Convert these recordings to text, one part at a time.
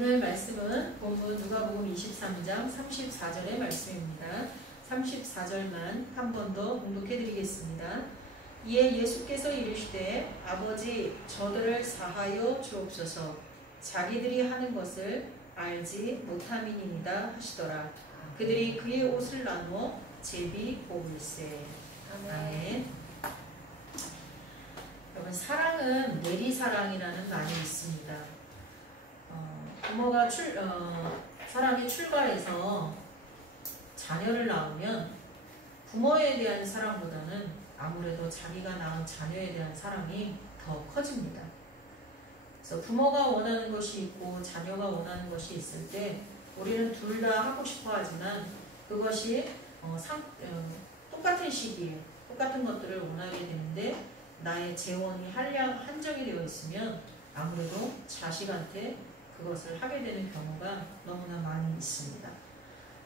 오늘 말씀은 본문 누가복음 23장 34절의 말씀입니다. 34절만 한 번 더 봉독해 드리겠습니다. 이에 예수께서 이르시되 아버지 저들을 사하여 주옵소서 자기들이 하는 것을 알지 못함이니이다 하시더라. 그들이 그의 옷을 나누어 제비 뽑을세. 아멘. 여러분, 사랑은 내리사랑이라는 말이 있습니다. 부모가 사람이 출가해서 자녀를 낳으면 부모에 대한 사랑보다는 아무래도 자기가 낳은 자녀에 대한 사랑이 더 커집니다. 그래서 부모가 원하는 것이 있고 자녀가 원하는 것이 있을 때 우리는 둘 다 하고 싶어 하지만 그것이 똑같은 시기에 똑같은 것들을 원하게 되는데 나의 재원이 한정이 되어 있으면 아무래도 자식한테 그것을 하게 되는 경우가 너무나 많이 있습니다.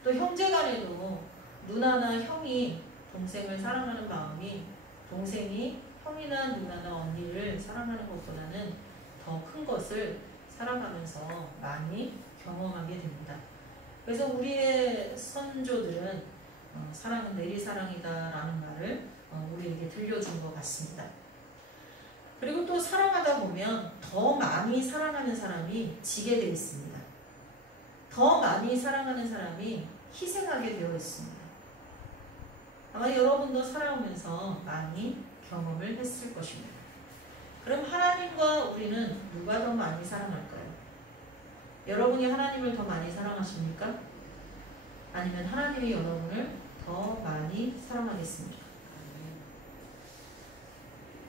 또 형제간에도 누나나 형이 동생을 사랑하는 마음이 동생이 형이나 누나나 언니를 사랑하는 것보다는 더 큰 것을 살아가면서 많이 경험하게 됩니다. 그래서 우리의 선조들은 사랑은 내리사랑이다라는 말을 우리에게 들려준 것 같습니다. 그리고 또 사랑하다 보면 더 많이 사랑하는 사람이 지게 되어 있습니다. 더 많이 사랑하는 사람이 희생하게 되어 있습니다. 아마 여러분도 살아오면서 많이 경험을 했을 것입니다. 그럼 하나님과 우리는 누가 더 많이 사랑할까요? 여러분이 하나님을 더 많이 사랑하십니까? 아니면 하나님이 여러분을 더 많이 사랑하겠습니까?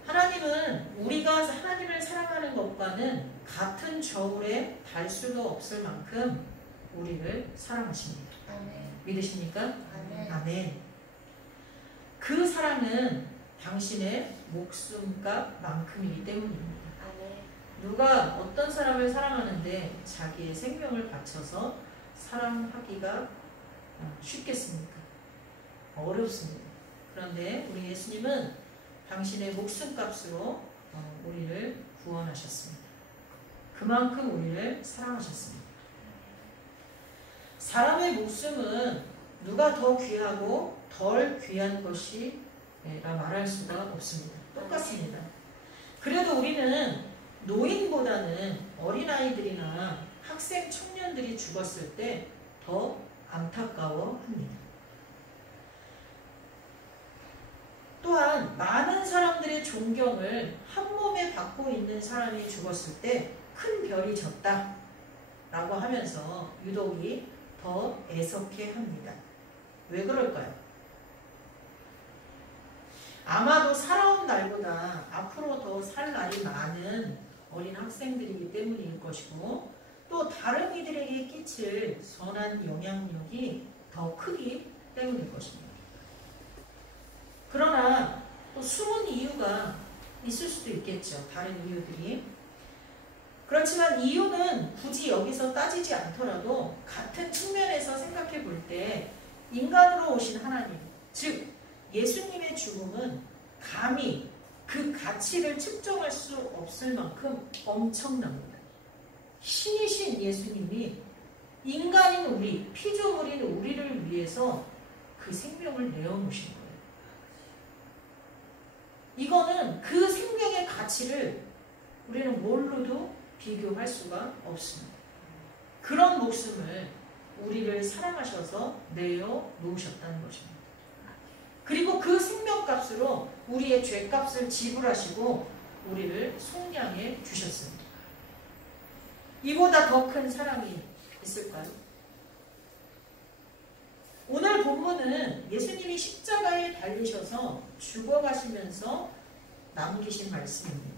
하나님은 우리가 하나님을 사랑하는 것과는 같은 저울에 달 수도 없을 만큼 우리를 사랑하십니다. 아멘. 믿으십니까? 아멘. 아멘. 그 사랑은 당신의 목숨값만큼이기 때문입니다. 아멘. 누가 어떤 사람을 사랑하는데 자기의 생명을 바쳐서 사랑하기가 쉽겠습니까? 어렵습니다. 그런데 우리 예수님은 당신의 목숨값으로 우리를 구원하셨습니다. 그만큼 우리를 사랑하셨습니다. 사람의 목숨은 누가 더 귀하고 덜 귀한 것이라 말할 수가 없습니다. 똑같습니다. 그래도 우리는 노인보다는 어린아이들이나 학생, 청년들이 죽었을 때 더 안타까워합니다. 또한 많은 사람들의 존경을 한 몸에 받고 있는 사람이 죽었을 때 큰 별이 졌다 라고 하면서 유독이 더 애석해 합니다. 왜 그럴까요? 아마도 살아온 날보다 앞으로 더 살 날이 많은 어린 학생들이기 때문일 것이고 또 다른 이들에게 끼칠 선한 영향력이 더 크기 때문일 것입니다. 그러나 또 숨은 이유가 있을 수도 있겠죠. 다른 이유들이. 그렇지만 이유는 굳이 여기서 따지지 않더라도 같은 측면에서 생각해 볼 때 인간으로 오신 하나님, 즉 예수님의 죽음은 감히 그 가치를 측정할 수 없을 만큼 엄청납니다. 신이신 예수님이 인간인 우리, 피조물인 우리를 위해서 그 생명을 내어놓으신 거예요. 이거는 그 생명의 가치를 우리는 뭘로도 비교할 수가 없습니다. 그런 목숨을 우리를 사랑하셔서 내어 놓으셨다는 것입니다. 그리고 그 생명값으로 우리의 죄값을 지불하시고 우리를 속량해 주셨습니다. 이보다 더 큰 사랑이 있을까요? 오늘 본문은 예수님이 십자가에 달리셔서 죽어가시면서 남기신 말씀입니다.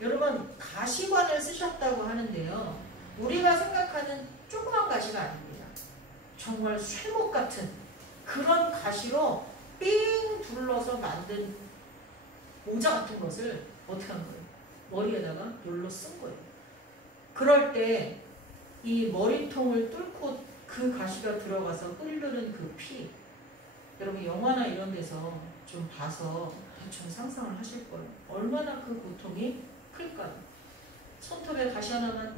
여러분, 가시관을 쓰셨다고 하는데요. 우리가 생각하는 조그만 가시가 아닙니다. 정말 쇠목 같은 그런 가시로 삥 둘러서 만든 모자 같은 것을 어떻게 한 거예요? 머리에다가 놀러 쓴 거예요. 그럴 때 이 머리통을 뚫고 그 가시가 들어가서 흐르는 그 피, 여러분 영화나 이런 데서 좀 봐서 대충 상상을 하실 거예요. 얼마나 그 고통이 클까요? 손톱에 가시 하나만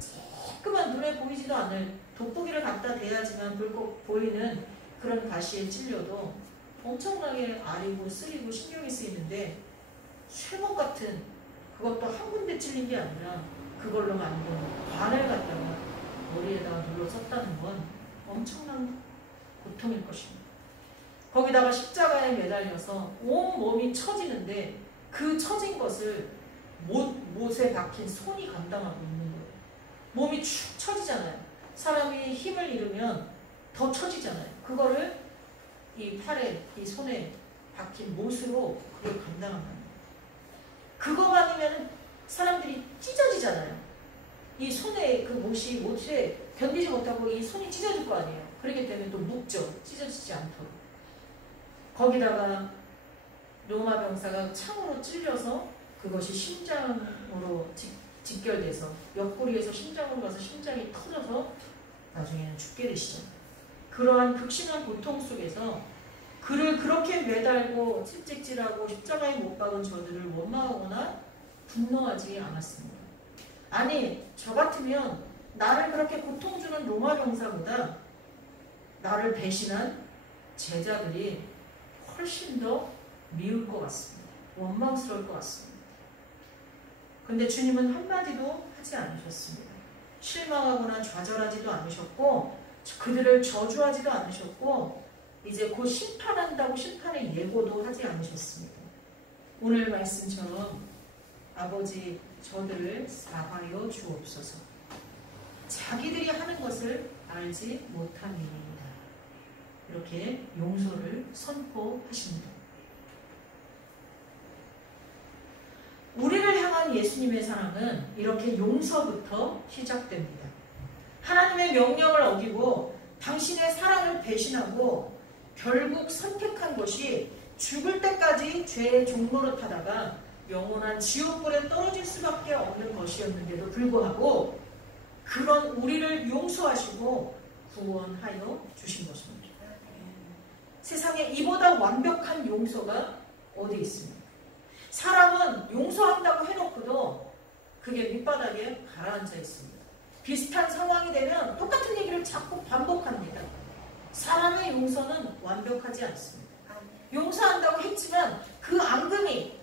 티끄만 눈에 보이지도 않을 돋보기를 갖다 대야지만 불꽃 보이는 그런 가시에 찔려도 엄청나게 아리고 쓰리고 신경이 쓰이는데 쇠목 같은 그것도 한 군데 찔린 게 아니라 그걸로 만든 관을 갖다가 머리에다가 눌러 썼다는 건 엄청난 고통일 것입니다. 거기다가 십자가에 매달려서 온 몸이 처지는데 그 처진 것을 못에 박힌 손이 감당하고 있는 거예요. 몸이 축 처지잖아요. 사람이 힘을 잃으면 더 처지잖아요. 그거를 이 팔에, 이 손에 박힌 못으로 그걸 감당한다는 거예요. 그거만이면 사람들이 찢어지잖아요. 이 손에 그 못에 견디지 못하고 이 손이 찢어질 거 아니에요. 그렇기 때문에 또 묶죠. 찢어지지 않도록. 거기다가 로마 병사가 창으로 찔려서 그것이 심장으로 직결돼서 옆구리에서 심장으로 가서 심장이 터져서 나중에는 죽게 되시죠. 그러한 극심한 고통 속에서 그를 그렇게 매달고 채찍질하고 십자가에 못 박은 저들을 원망하거나 분노하지 않았습니다. 아니, 저 같으면 나를 그렇게 고통 주는 로마 병사보다 나를 배신한 제자들이 훨씬 더 미울 것 같습니다. 원망스러울 것 같습니다. 근데 주님은 한마디도 하지 않으셨습니다. 실망하거나 좌절하지도 않으셨고 그들을 저주하지도 않으셨고 이제 곧 심판한다고 심판의 예고도 하지 않으셨습니다. 오늘 말씀처럼 아버지 저들을 사하여 주옵소서. 자기들이 하는 것을 알지 못함이니이다. 이렇게 용서를 선포하십니다. 우리를 향한 예수님의 사랑은 이렇게 용서부터 시작됩니다. 하나님의 명령을 어기고 당신의 사랑을 배신하고 결국 선택한 것이 죽을 때까지 죄의 종노릇하다가 영원한 지옥불에 떨어질 수밖에 없는 것이었는데도 불구하고 그런 우리를 용서하시고 구원하여 주신 것입니다. 세상에 이보다 완벽한 용서가 어디 있습니까? 사람은 용서한다고 해놓고도 그게 밑바닥에 가라앉아 있습니다. 비슷한 상황이 되면 똑같은 얘기를 자꾸 반복합니다. 사람의 용서는 완벽하지 않습니다. 용서한다고 했지만 그 앙금이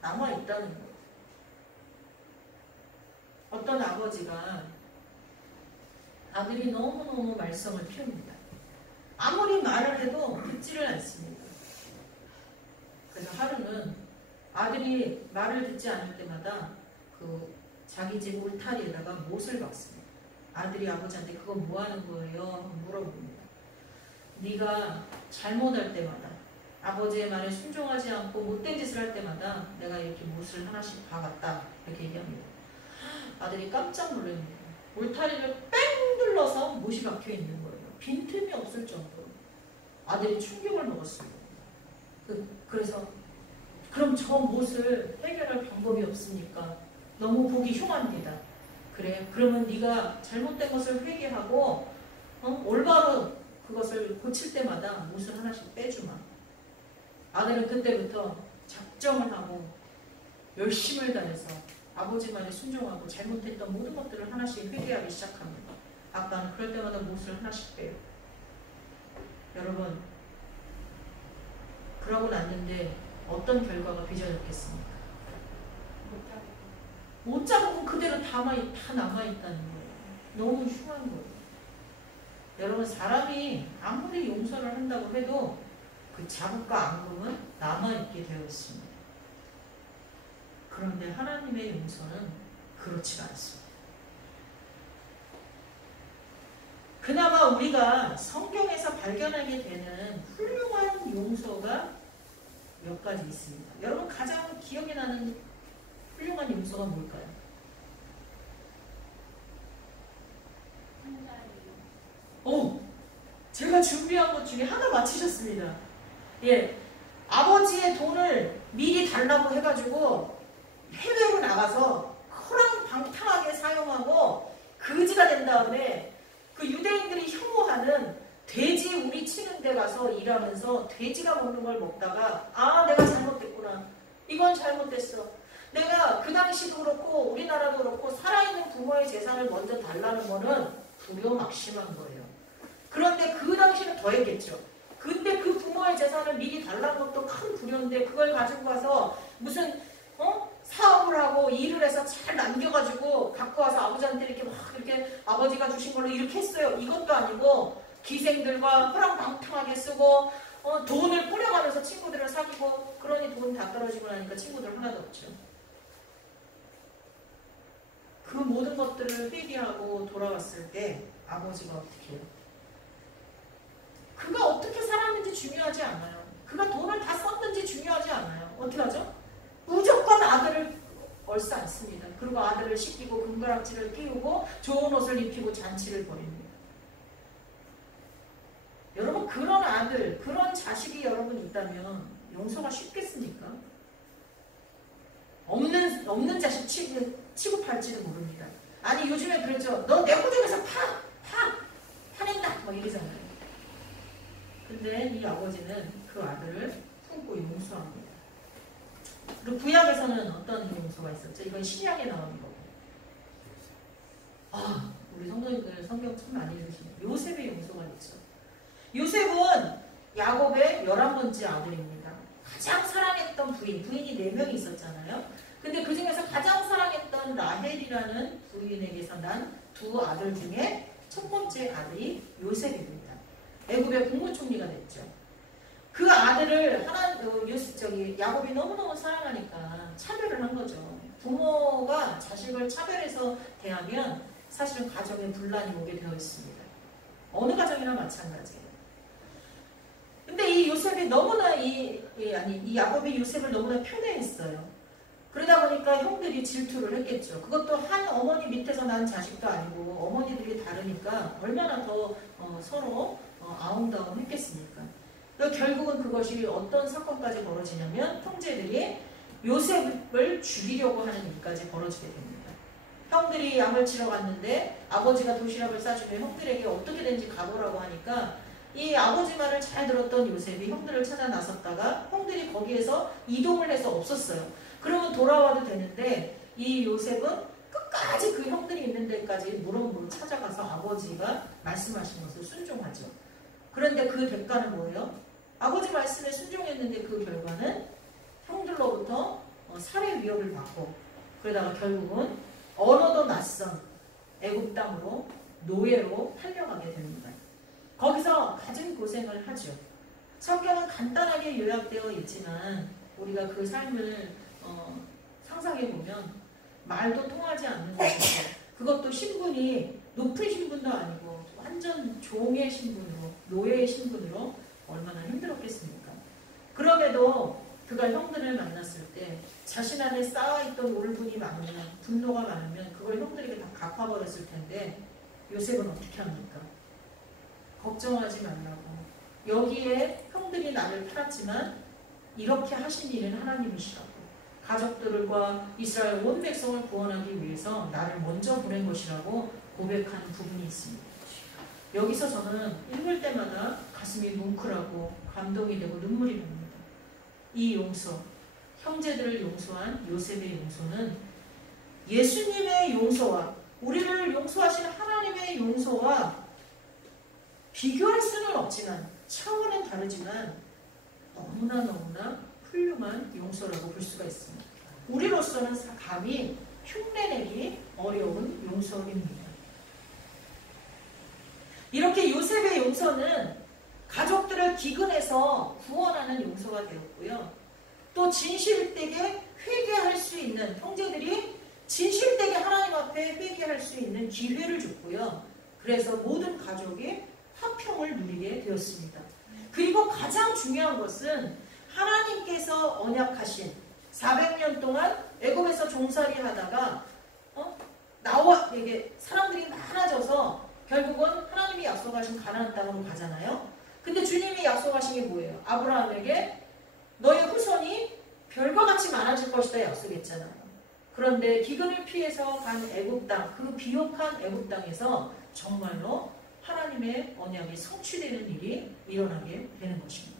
남아있다는 거예요. 어떤 아버지가 아들이 너무너무 말썽을 피웁니다. 아무리 말을 해도 듣지를 않습니다. 그래서 하루는 아들이 말을 듣지 않을 때마다 그 자기 집 울타리에다가 못을 박습니다. 아들이 아버지한테 그건 뭐 하는 거예요? 물어봅니다. 네가 잘못할 때마다 아버지의 말에 순종하지 않고 못된 짓을 할 때마다 내가 이렇게 못을 하나씩 박았다. 이렇게 얘기합니다. 아들이 깜짝 놀랍니다. 울타리를 뺑 눌러서 못이 박혀 있는 거예요. 빈틈이 없을 정도로. 아들이 충격을 먹었습니다. 그래서 그럼 저 못을 해결할 방법이 없습니까? 너무 보기 흉합니다. 그래, 그러면 네가 잘못된 것을 회개하고 올바로 그것을 고칠 때마다 못을 하나씩 빼주마. 아들은 그때부터 작정을 하고 열심을 다해서 아버지 말에 순종하고 잘못했던 모든 것들을 하나씩 회개하기 시작합니다. 아빠는 그럴 때마다 못을 하나씩 빼요. 여러분, 그러고 났는데 어떤 결과가 빚어졌겠습니까? 못 잡으면 그대로 다 남아있다는 거예요. 너무 흉한 거예요. 여러분, 사람이 아무리 용서를 한다고 해도 그 자국과 앙금은 남아있게 되어 있습니다. 그런데 하나님의 용서는 그렇지가 않습니다. 그나마 우리가 성경에서 발견하게 되는 훌륭한 용서가 몇 가지 있습니다. 여러분, 가장 기억에 나는 훌륭한 용서가 뭘까요? 제가 준비한 것 중에 하나 맞히셨습니다. 예, 아버지의 돈을 미리 달라고 해가지고 해외로 나가서 허랑방탕하게 사용하고 거지가 된 다음에 그 유대인들이 혐오하는 돼지 우리 치는 데 가서 일하면서 돼지가 먹는 걸 먹다가 아, 내가 잘못됐구나. 이건 잘못됐어. 내가 그 당시도 그렇고 우리나라도 그렇고 살아있는 부모의 재산을 먼저 달라는 거는 불효막심한 거예요. 그런데 그 당시는 더 했겠죠. 근데 그 부모의 재산을 미리 달라는 것도 큰 불효인데 그걸 가지고 가서 무슨 사업을 하고 일을 해서 잘 남겨가지고 갖고 와서 아버지한테 이렇게 막 이렇게 아버지가 주신 걸로 이렇게 했어요. 이것도 아니고 기생들과 허랑방탕하게 쓰고 돈을 뿌려가면서 친구들을 사귀고 그러니 돈 다 떨어지고 나니까 친구들 하나도 없죠. 그 모든 것들을 회개하고 돌아왔을 때 아버지가 어떻게 해요? 그가 어떻게 살았는지 중요하지 않아요. 그가 돈을 다 썼는지 중요하지 않아요. 어떻게 하죠? 무조건 아들을 얼싸안습니다. 그리고 아들을 씻기고 금가락지를 끼우고 좋은 옷을 입히고 잔치를 벌입니다. 여러분 그런 아들, 그런 자식이 여러분 있다면 용서가 쉽겠습니까? 없는 자식 취급할지도 모릅니다. 아니 요즘에 그러죠. 너 내 구조에서 파낸다 뭐 이러잖아요. 근데 이 아버지는 그 아들을 품고 용서합니다. 그리고 구약에서는 어떤 용서가 있었죠? 이건 신약에 나오는 거고. 우리 성도님들 성경 참 많이 읽으시네요. 요셉의 용서가 있죠. 요셉은 야곱의 11번째 아들입니다. 가장 사랑했던 부인이 4명이 있었잖아요. 근데 그 중에서 가장 사랑했던 라헬이라는 부인에게서 난 2 아들 중에 첫 번째 아들이 요셉입니다. 애굽의 국무총리가 됐죠. 그 아들을 야곱이 너무너무 사랑하니까 차별을 한 거죠. 부모가 자식을 차별해서 대하면 사실은 가정에 분란이 오게 되어 있습니다. 어느 가정이나 마찬가지예요. 근데 이 요셉이 너무나 이 야곱이 요셉을 너무나 편애했어요. 그러다 보니까 형들이 질투를 했겠죠. 그것도 한 어머니 밑에서 난 자식도 아니고 어머니들이 다르니까 얼마나 더 서로 아웅다웅 했겠습니까? 결국은 그것이 어떤 사건까지 벌어지냐면 형제들이 요셉을 죽이려고 하는 일까지 벌어지게 됩니다. 형들이 양을 치러 갔는데 아버지가 도시락을 싸주며 형들에게 어떻게든지 가보라고 하니까 이 아버지 말을 잘 들었던 요셉이 형들을 찾아 나섰다가 형들이 거기에서 이동을 해서 없었어요. 그러면 돌아와도 되는데 이 요셉은 끝까지 그 형들이 있는 데까지 무럭무럭 찾아가서 아버지가 말씀하신 것을 순종하죠. 그런데 그 대가는 뭐예요? 아버지 말씀에 순종했는데 그 결과는 형들로부터 살해 위협을 받고 그러다가 결국은 언어도 낯선 애굽 땅으로 노예로 팔려가게 됩니다. 거기서 가진 고생을 하죠. 성경은 간단하게 요약되어 있지만 우리가 그 삶을 상상해보면 말도 통하지 않는 것이죠. 그것도 신분이 높은 신분도 아니고 완전 종의 신분으로 노예의 신분으로 얼마나 힘들었겠습니까? 그럼에도 그가 형들을 만났을 때 자신 안에 쌓아있던 울분이 많으면 분노가 많으면 그걸 형들에게 다 갚아버렸을 텐데 요셉은 어떻게 합니까? 걱정하지 말라고. 여기에 형들이 나를 팔았지만 이렇게 하신 일은 하나님이시라고. 가족들과 이스라엘 온 백성을 구원하기 위해서 나를 먼저 보낸 것이라고 고백한 부분이 있습니다. 여기서 저는 읽을 때마다 가슴이 뭉클하고 감동이 되고 눈물이 납니다. 이 용서, 형제들을 용서한 요셉의 용서는 예수님의 용서와 우리를 용서하신 하나님의 용서와 비교할 수는 없지만 차원은 다르지만 너무나 훌륭한 용서라고 볼 수가 있습니다. 우리로서는 감히 흉내내기 어려운 용서입니다. 이렇게 요셉의 용서는 가족들을 기근해서 구원하는 용서가 되었고요. 또 진실되게 회개할 수 있는 형제들이 진실되게 하나님 앞에 회개할 수 있는 기회를 줬고요. 그래서 모든 가족이 화평을 누리게 되었습니다. 그리고 가장 중요한 것은 하나님께서 언약하신 400년 동안 애굽에서 종살이 하다가 이게 사람들이 많아져서 결국은 하나님이 약속하신 가나안 땅으로 가잖아요. 근데 주님이 약속하신 게 뭐예요? 아브라함에게 너의 후손이 별과 같이 많아질 것이다 약속했잖아요. 그런데 기근을 피해서 간 애굽 땅, 그 비옥한 애굽 땅에서 정말로 하나님의 언약이 성취되는 일이 일어나게 되는 것입니다.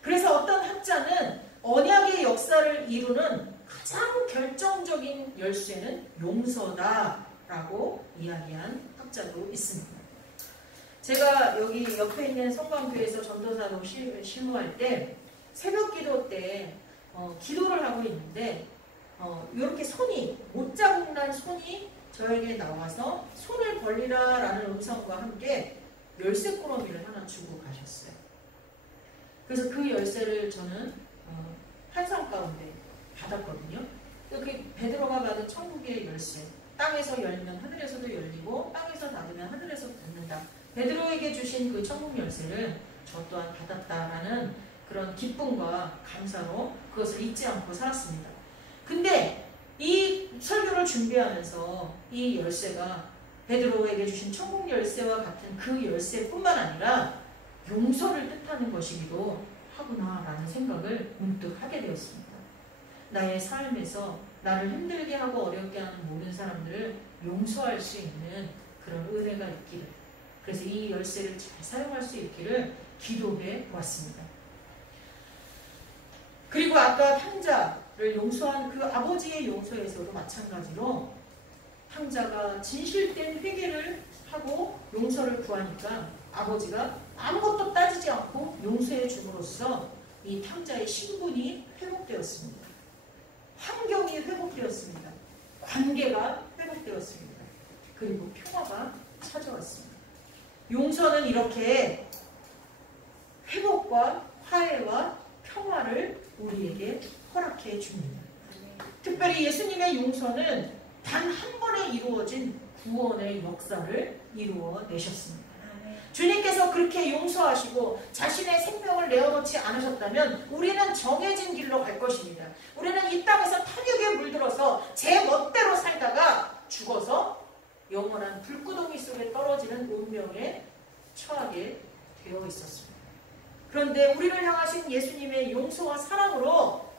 그래서 어떤 학자는 언약의 역사를 이루는 가장 결정적인 열쇠는 용서다라고 이야기한 학자도 있습니다. 제가 여기 옆에 있는 성광교회에서 전도사로 실무할 때 새벽 기도 때 기도를 하고 있는데 이렇게 손이 못자국 난 손이 저에게 나와서 손을 벌리라 라는 음성과 함께 열쇠 꾸러미를 하나 주고 가셨어요. 그래서 그 열쇠를 저는 환상 가운데 받았거든요. 그 베드로가 받은 천국의 열쇠, 땅에서 열면 하늘에서도 열리고 땅에서 닫으면 하늘에서 닫는다. 베드로에게 주신 그 천국 열쇠를 저 또한 받았다라는 그런 기쁨과 감사로 그것을 잊지 않고 살았습니다. 근데 이 설교를 준비하면서 이 열쇠가 베드로에게 주신 천국 열쇠와 같은 그 열쇠뿐만 아니라 용서를 뜻하는 것이기도 하구나라는 생각을 문득 하게 되었습니다. 나의 삶에서 나를 힘들게 하고 어렵게 하는 모든 사람들을 용서할 수 있는 그런 은혜가 있기를, 그래서 이 열쇠를 잘 사용할 수 있기를 기도해 보았습니다. 그리고 아까 탕자를 용서한 그 아버지의 용서에서도 마찬가지로 탕자가 진실된 회개를 하고 용서를 구하니까 아버지가 아무것도 따지지 않고 용서해 줌으로써 이 탕자의 신분이 회복되었습니다. 환경이 회복되었습니다. 관계가 회복되었습니다. 그리고 평화가 찾아왔습니다. 용서는 이렇게 회복과 화해와 평화를 우리에게 허락해 줍니다. 특별히 예수님의 용서는 단 한 번에 이루어진 구원의 역사를 이루어내셨습니다. 주님께서 그렇게 용서하시고 자신의 생명을 내어놓지 않으셨다면 우리는 정해진 길로 갈 것입니다. 우리는 이 땅에서 탐욕에 물들어서 제 멋대로 살다가 죽어서 영원한 불구덩이 속에 떨어지는 운명에 처하게 되어 있었습니다. 그런데 우리를 향하신 예수님의 용서와 사랑으로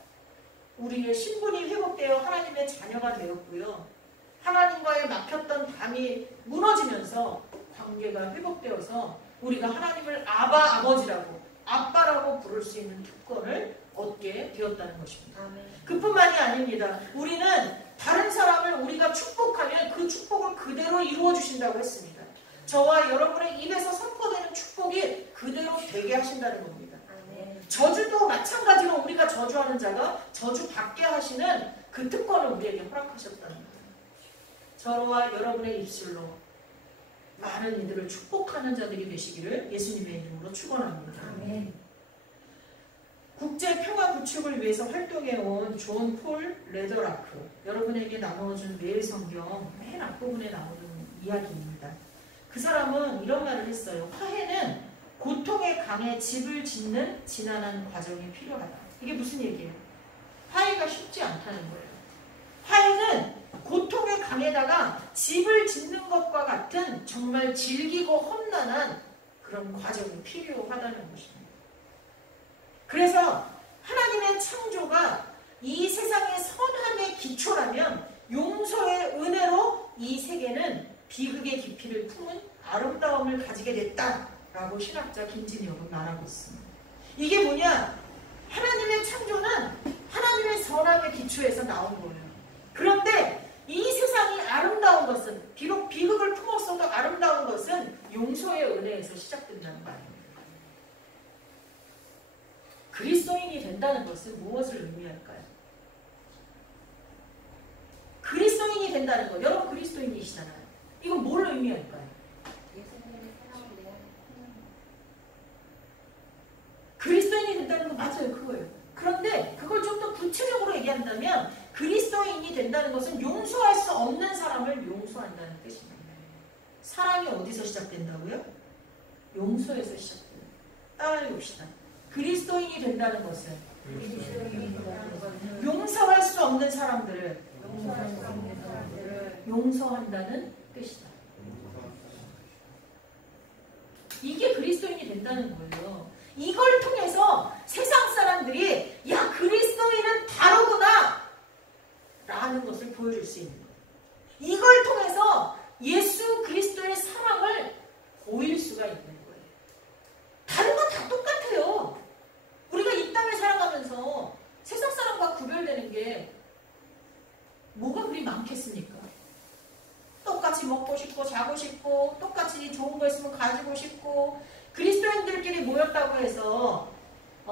우리의 신분이 회복되어 하나님의 자녀가 되었고요. 하나님과의 막혔던 담이 무너지면서 관계가 회복되어서 우리가 하나님을 아버지라고 아빠라고 부를 수 있는 특권을 얻게 되었다는 것입니다. 그뿐만이 아닙니다. 우리는 다른 사람을 우리가 축복하면 그 축복을 그대로 이루어 주신다고 했습니다. 저와 여러분의 입에서 선포되는 축복이 그대로 되게 하신다는 겁니다. 저주도 마찬가지로 우리가 저주하는 자가 저주받게 하시는 그 특권을 우리에게 허락하셨다는 거예요. 저와 여러분의 입술로 많은 이들을 축복하는 자들이 되시기를 예수님의 이름으로 축원합니다. 아멘. 국제 평화 구축을 위해서 활동해온 존 폴 레더라크, 여러분에게 나눠준 매일 성경 맨 앞부분에 나오는 이야기입니다. 그 사람은 이런 말을 했어요. 화해는 고통의 강에 집을 짓는 지난한 과정이 필요하다. 이게 무슨 얘기예요? 화해가 쉽지 않다는 거예요. 화해는 고통의 강에다가 집을 짓는 것과 같은 정말 질기고 험난한 그런 과정이 필요하다는 것입니다. 그래서 하나님의 창조가 이 세상의 선함의 기초라면 용서의 은혜로 이 세계는 비극의 깊이를 품은 아름다움을 가지게 됐다라고 신학자 김진혁은 말하고 있습니다. 이게 뭐냐? 하나님의 창조는 하나님의 선함의 기초에서 나온 거예요. 그런데 이 세상이 아름다운 것은, 비록 비극을 품었어도 아름다운 것은 용서의 은혜에서 시작된다는 거 아닙니까? 그리스도인이 된다는 것은 무엇을 의미할까요? 그리스도인이 된다는 것, 여러분 그리스도인이시잖아요. 이건 뭘 의미할까요? 그리스도인이 된다는 건 맞아요, 그거예요. 그런데 그걸 좀 더 구체적으로 얘기한다면 그리스도인이 된다는 것은 용서할 수 없는 사람을 용서한다는 뜻입니다. 사랑이 어디서 시작된다고요? 용서에서 시작돼요. 따라해봅시다. 그리스도인이 된다는 것은 용서할 수 없는 사람들을 용서한다는 뜻이다. 이게 그리스도인이 된다는 거예요. 이걸 통해서 세상 사람들이 야, 그리스도인은 다르구나 라는 것을 보여줄 수 있는 거예요. 이걸 통해서 예수 그리스도의 사랑을 보일 수가 있는 거예요. 다른 건 다 똑같아요. 우리가 이 땅을 살아가면서 세상 사람과 구별되는 게 싶고 자고 싶고 똑같이 좋은 거 있으면 가지고 싶고 그리스도인들끼리 모였다고 해서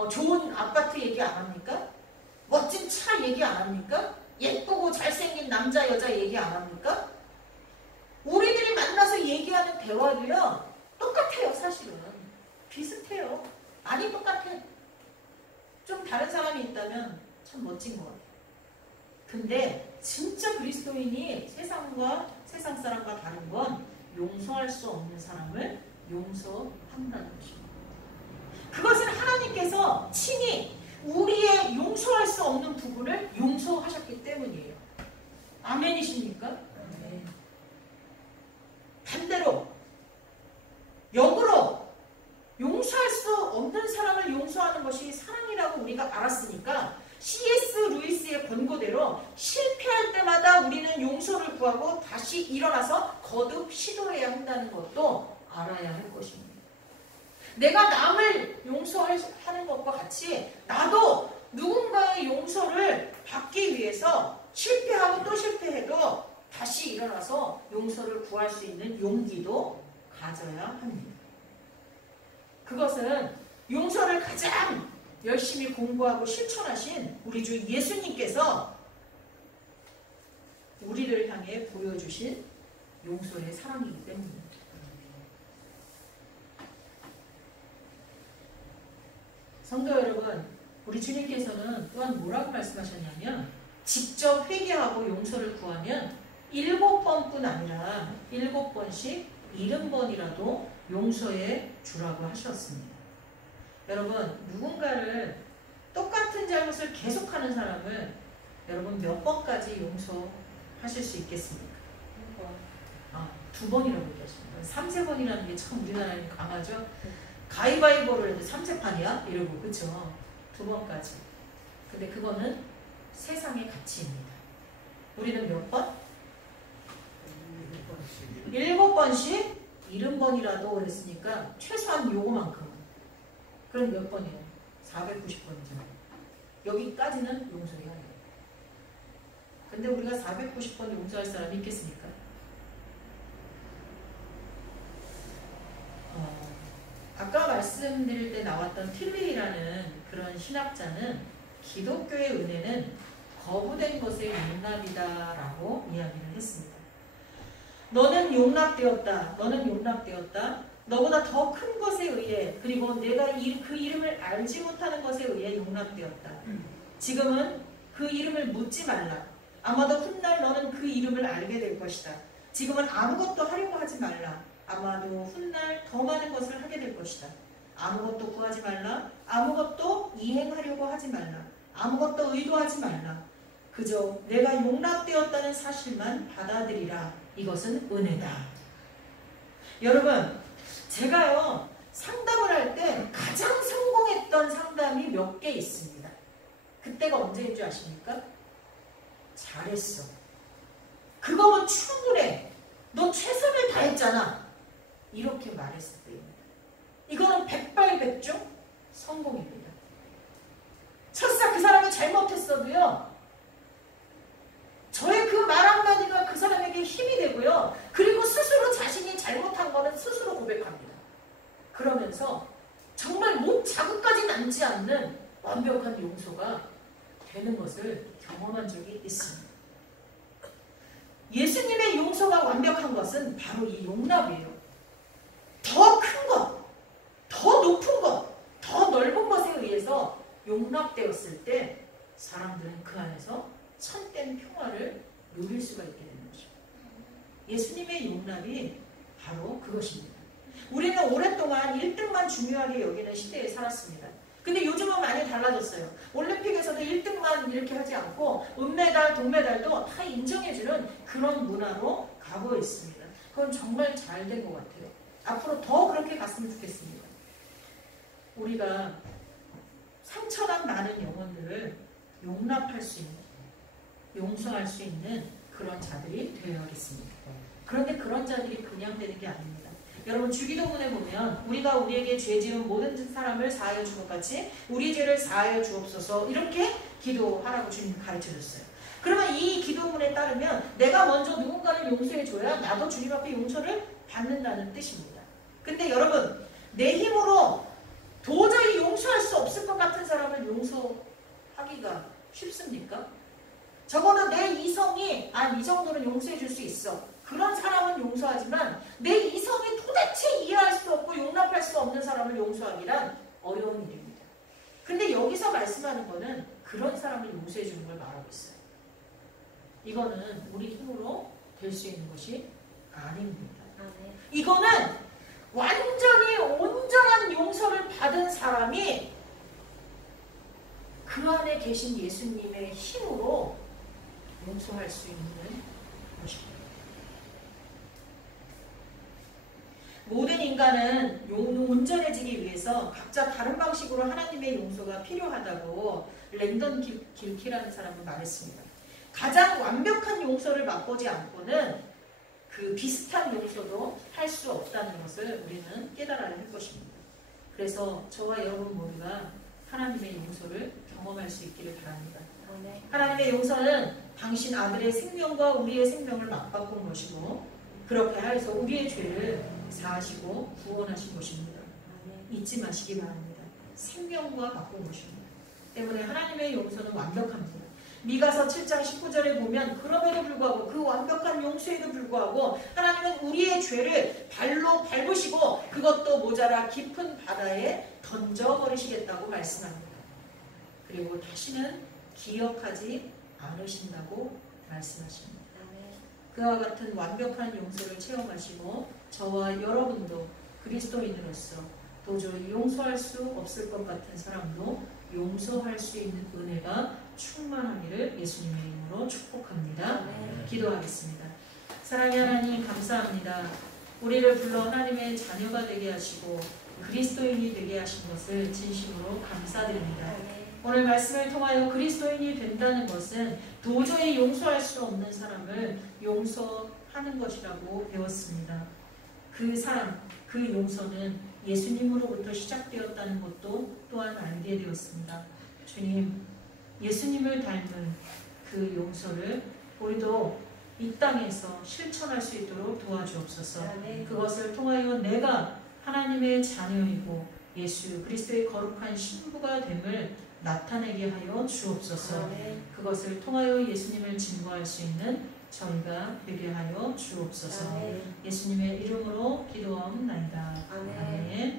좋은 아파트 얘기 안 합니까? 멋진 차 얘기 안 합니까? 예쁘고 잘생긴 남자 여자 얘기 안 합니까? 우리들이 만나서 얘기하는 대화도요 똑같아요. 사실은 비슷해요. 많이 똑같아. 좀 다른 사람이 있다면 참 멋진 것 같아요. 근데 진짜 그리스도인이 세상 사람과 다른 건 용서할 수 없는 사람을 용서한다는 것입니다. 그것은 하나님께서 친히 우리의 용서할 수 없는 부분을 용서하셨기 때문이에요. 아멘이십니까? 네. 반대로 역으로 용서할 수 없는 사람을 용서하는 것이 사랑이라고 우리가 알았으니까 C.S. 루이스의 권고대로 실패할 때마다 우리는 용서를 구하고 다시 일어나서 거듭 시도해야 한다는 것도 알아야 할 것입니다. 내가 남을 용서하는 것과 같이 나도 누군가의 용서를 받기 위해서 실패하고 또 실패해도 다시 일어나서 용서를 구할 수 있는 용기도 가져야 합니다. 그것은 용서를 가장 열심히 공부하고 실천하신 우리 주 예수님께서 우리를 향해 보여주신 용서의 사랑이기 때문입니다. 성도 여러분, 우리 주님께서는 또한 뭐라고 말씀하셨냐면 직접 회개하고 용서를 구하면 7번뿐 아니라 7번씩 70번이라도 용서해 주라고 하셨습니다. 여러분, 누군가를 똑같은 잘못을 계속하는 사람을 여러분 몇 번까지 용서하실 수 있겠습니까? 2번이라고 얘기하십니다. 3, 3번이라는 게 참 우리나라에 강하죠. 가위바위보를 해도 3세판이야? 이러고, 그쵸? 2번까지. 근데 그거는 세상의 가치입니다. 우리는 몇 번? 7번씩 70번이라도 그랬으니까 최소한 요거만큼은. 그럼 몇 번이에요? 490번이죠. 여기까지는 용서해야 해요. 근데 우리가 490번 용서할 사람이 있겠습니까? 아까 말씀드릴 때 나왔던 틸리라는 그런 신학자는 기독교의 은혜는 거부된 것의 용납이다라고 이야기를 했습니다. 너는 용납되었다. 너는 용납되었다. 너보다 더 큰 것에 의해 그리고 내가 그 이름을 알지 못하는 것에 의해 용납되었다. 지금은 그 이름을 묻지 말라. 아마도 훗날 너는 그 이름을 알게 될 것이다. 지금은 아무것도 하려고 하지 말라. 아마도 훗날 더 많은 것을 하게 될 것이다. 아무것도 구하지 말라. 아무것도 이행하려고 하지 말라. 아무것도 의도하지 말라. 그저 내가 용납되었다는 사실만 받아들이라. 이것은 은혜다. 여러분, 제가요 상담을 할 때 가장 성공했던 상담이 몇 개 있습니다. 그때가 언제인 줄 아십니까? 잘했어. 그거면 충분해. 너 최선을 다했잖아. 이렇게 말했을 때입니다. 이거는 백발백중 성공입니다. 설사 그 사람이 잘못했어도요, 저의 그 말 한마디가 그 사람에게 힘이 되고요, 그리고 스스로 자신이 잘못한 거는 스스로 고백합니다. 그러면서 정말 목 자국까지 남지 않는 완벽한 용서가 되는 것을 경험한 적이 있습니다. 예수님의 용서가 완벽한 것은 바로 이 용납이에요. 더 큰 것, 더 높은 것, 더 넓은 것에 의해서 용납되었을 때 사람들은 그 안에서 참된 평화를 누릴 수가 있게 되는 것이죠. 예수님의 용납이 바로 그것입니다. 우리는 오랫동안 1등만 중요하게 여기는 시대에 살았습니다. 근데 요즘은 많이 달라졌어요. 올림픽에서도 1등만 이렇게 하지 않고 은메달, 동메달도 다 인정해주는 그런 문화로 가고 있습니다. 그건 정말 잘 된 것 같아요. 앞으로 더 그렇게 갔으면 좋겠습니다. 우리가 상처난 많은 영혼들을 용납할 수 있는, 용서할 수 있는 그런 자들이 되어야겠습니다. 그런데 그런 자들이 그냥 되는 게 아닙니다. 여러분, 주기도문에 보면 우리가 우리에게 죄 지은 모든 사람을 사하여 준 것 같이 우리 죄를 사하여 주옵소서, 이렇게 기도하라고 주님 가르쳐 줬어요. 그러면 이 기도문에 따르면 내가 먼저 누군가를 용서해줘야 나도 주님 앞에 용서를 받는다는 뜻입니다. 근데 여러분, 내 힘으로 도저히 용서할 수 없을 것 같은 사람을 용서하기가 쉽습니까? 적어도 내 이성이 이 정도는 용서해 줄 수 있어. 그런 사람은 용서하지만 내 이성이 도대체 이해할 수 없고 용납할 수 없는 사람을 용서하기란 어려운 일입니다. 근데 여기서 말씀하는 거는 그런 사람을 용서해 주는 걸 말하고 있어요. 이거는 우리 힘으로 될 수 있는 것이 아닙니다. 이거는 완전히 온전한 용서를 받은 사람이 그 안에 계신 예수님의 힘으로 용서할 수 있는 것입니다. 모든 인간은 온전해지기 위해서 각자 다른 방식으로 하나님의 용서가 필요하다고 랭던 길키라는 사람은 말했습니다. 가장 완벽한 용서를 맛보지 않고는 그 비슷한 용서도 할 수 없다는 것을 우리는 깨달아야 할 것입니다. 그래서 저와 여러분 모두가 하나님의 용서를 경험할 수 있기를 바랍니다. 하나님의 용서는 당신 아들의 생명과 우리의 생명을 맞바꾼 것이고 그렇게 하여서 우리의 죄를 사하시고 구원하신 것입니다. 잊지 마시기 바랍니다. 생명과 바꾼 것입니다. 때문에 하나님의 용서는 완벽합니다. 미가서 7장 19절에 보면 그럼에도 불구하고 그 완벽한 용서에도 불구하고 하나님은 우리의 죄를 발로 밟으시고 그것도 모자라 깊은 바다에 던져버리시겠다고 말씀합니다. 그리고 다시는 기억하지 않으신다고 말씀하십니다. 그와 같은 완벽한 용서를 체험하시고 저와 여러분도 그리스도인으로서 도저히 용서할 수 없을 것 같은 사람도 용서할 수 있는 은혜가 충만하기를 예수님의 이름으로 축복합니다. 기도하겠습니다. 사랑의 하나님 감사합니다. 우리를 불러 하나님의 자녀가 되게 하시고 그리스도인이 되게 하신 것을 진심으로 감사드립니다. 오늘 말씀을 통하여 그리스도인이 된다는 것은 도저히 용서할 수 없는 사람을 용서하는 것이라고 배웠습니다. 그 사람, 그 용서는 예수님으로부터 시작되었다는 것도 또한 알게 되었습니다. 주님, 예수님을 닮은 그 용서를 우리도 이 땅에서 실천할 수 있도록 도와주옵소서. 그것을 통하여 내가 하나님의 자녀이고 예수 그리스도의 거룩한 신부가 됨을 나타내게 하여 주옵소서. 그것을 통하여 예수님을 증거할 수 있는 저희가 되게 하여 주옵소서. 예수님의 이름으로 기도하옵나이다. 아멘.